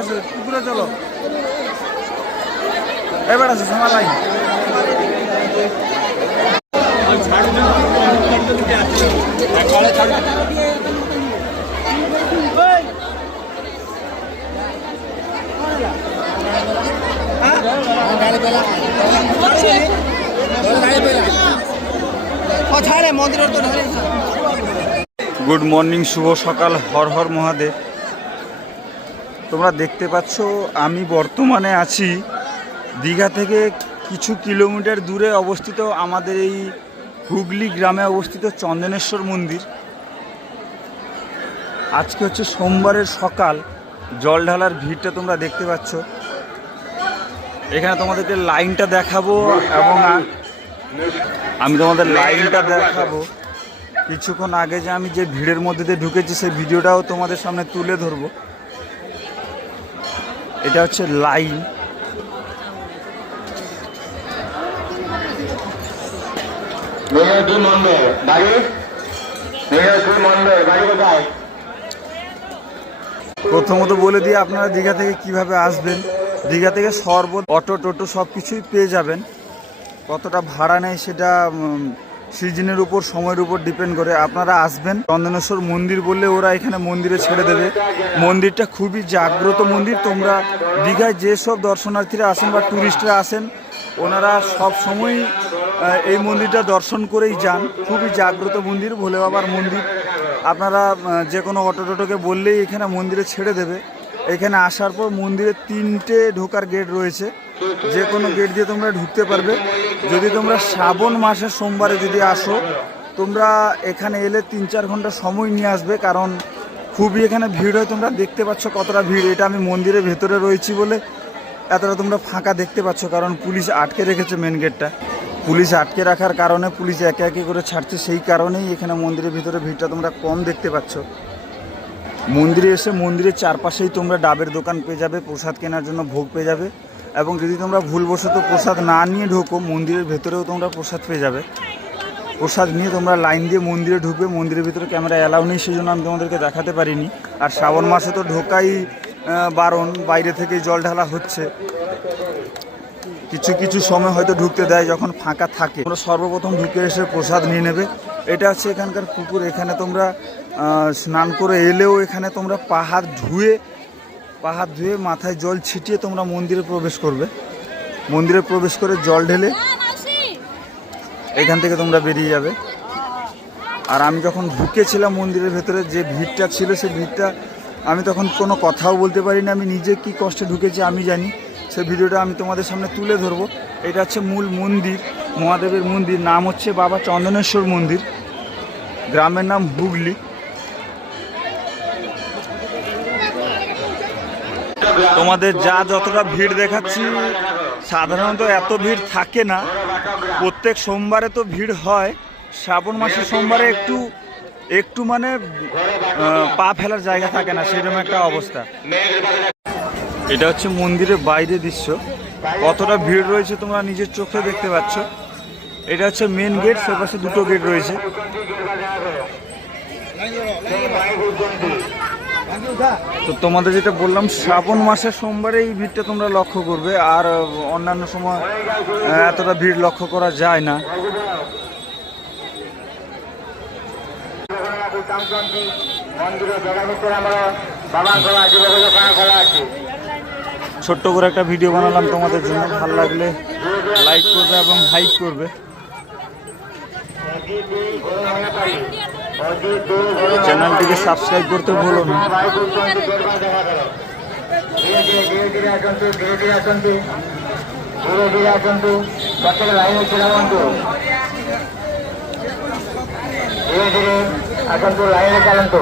আছে পুকুরে চলো এবার আছে সময় লাইন গুড মর্নিং, শুভ সকাল, হর হর মহাদেব। তোমরা দেখতে পাচ্ছ আমি বর্তমানে আছি দীঘা থেকে কিছু কিলোমিটার দূরে অবস্থিত আমাদের এই হুগলি গ্রামে অবস্থিত চন্দনেশ্বর মন্দির। আজকে হচ্ছে সোমবারের সকাল, জল ঢালার ভিড়টা তোমরা দেখতে পাচ্ছ। এখানে তোমাদেরকে লাইনটা দেখাবো এবং আমি তোমাদের লাইনটা দেখাবো। কিছুক্ষণ আগে যে আমি যে ভিড়ের মধ্যে দিয়ে ঢুকেছি সেই ভিডিওটাও তোমাদের সামনে তুলে ধরবো। এটা হচ্ছে লাইন। প্রথমত বলে দিয়ে আপনারা দীঘা থেকে কিভাবে আসবেন। দীঘা থেকে অটো টোটো সব কিছুই পেয়ে যাবেন। কতটা ভাড়া নেয় সেটা সিজনের উপর, সময়ের উপর ডিপেন্ড করে। আপনারা আসবেন, চন্দনেশ্বর মন্দির বললে ওরা এখানে মন্দিরে ছেড়ে দেবে। মন্দিরটা খুবই জাগ্রত মন্দির। তোমরা দীঘায় যেসব দর্শনার্থীরা আসেন বা ট্যুরিস্টরা আসেন, ওনারা সব সময় এই মন্দিরটা দর্শন করেই যান। খুবই জাগ্রত মন্দির, ভোলে বাবার মন্দির। আপনারা যে কোনো অটো টোটোকে বললেই এখানে মন্দিরে ছেড়ে দেবে। এখানে আসার পর মন্দিরে 3টে ঢোকার গেট রয়েছে, যে কোনো গেট দিয়ে তোমরা ঢুকতে পারবে। যদি তোমরা শ্রাবণ মাসের সোমবারে যদি আসো, তোমরা এখানে এলে 3-4 ঘন্টা সময় নিয়ে আসবে, কারণ খুবই এখানে ভিড় হয়। তোমরা দেখতে পাচ্ছ কতটা ভিড়। এটা আমি মন্দিরের ভেতরে রয়েছি বলে এতটা তোমরা ফাঁকা দেখতে পাচ্ছ, কারণ পুলিশ আটকে রেখেছে মেন গেটটা। পুলিশ আটকে রাখার কারণে পুলিশ একে একে করে ছাড়ছে, সেই কারণেই এখানে মন্দিরের ভিতরে ভিড়টা তোমরা কম দেখতে পাচ্ছ। মন্দিরে এসে মন্দিরের চারপাশেই তোমরা ডাবের দোকান পেয়ে যাবে, প্রসাদ কেনার জন্য ভোগ পেয়ে যাবে। এবং যদি তোমরা ভুলবশত প্রসাদ না নিয়ে ঢোকো, মন্দিরের ভেতরেও তোমরা প্রসাদ পেয়ে যাবে। প্রসাদ নিয়ে তোমরা লাইন দিয়ে মন্দিরে ঢুকবে। মন্দিরের ভিতরে ক্যামেরা অ্যালাউ নেই, সেই জন্য আমি তোমাদেরকে দেখাতে পারিনি। আর শ্রাবণ মাসে তো ঢোকাই বারণ, বাইরে থেকেই জল ঢালা হচ্ছে। কিছু কিছু সময় হয়তো ঢুকতে দেয় যখন ফাঁকা থাকে। তোমরা সর্বপ্রথম ঢুকে এসে প্রসাদ নিয়ে নেবে। এটা হচ্ছে এখানকার পুকুর। এখানে তোমরা স্নান করে এলেও এখানে তোমরা পা হাত ধুয়ে মাথায় জল ছিটিয়ে তোমরা মন্দিরে প্রবেশ করবে। মন্দিরে প্রবেশ করে জল ঢেলে এখান থেকে তোমরা বেরিয়ে যাবে। আর আমি যখন ঢুকেছিলাম মন্দিরের ভেতরে, যে ভিড়টা ছিল সেই ভিড়টা আমি তখন কোনো কথাও বলতে পারিনি। আমি নিজে কি কষ্টে ঢুকেছি আমি জানি। সেই ভিডিওটা আমি তোমাদের সামনে তুলে ধরবো। এটা হচ্ছে মূল মন্দির, মহাদেবের মন্দির। নাম হচ্ছে বাবা চন্দনেশ্বর মন্দির, গ্রামের নাম হুগলি। তোমাদের যতটা ভিড় দেখাচ্ছি, সাধারণত এত ভিড় থাকে না। প্রত্যেক সোমবারে তো ভিড় হয়, শ্রাবণ মাসের সোমবারে একটু মানে পা ফেলার জায়গা থাকে না, সেরকম একটা অবস্থা। এটা হচ্ছে মন্দিরের বাইরের দৃশ্য। কতটা ভিড় রয়েছে তোমরা নিজের চোখে দেখতে পাচ্ছ। এটা হচ্ছে মেন গেট, সেপাশে 2টো গেট রয়েছে। তো তোমাদের যেটা বললাম, শ্রাবণ মাসের সোমবারে এই ভিড়টা তোমরা লক্ষ্য করবে, আর অন্যান্য সময় এতটা ভিড় লক্ষ্য করা যায় না। ছোট্ট করে একটা ভিডিও বানালাম তোমাদের জন্য। ভালো লাগলে লাইক করবে এবং হাইপ করবে। চ্যানেলটিকে সাবস্ক্রাইব করতে ভুলো না। লাইনে চালান তো।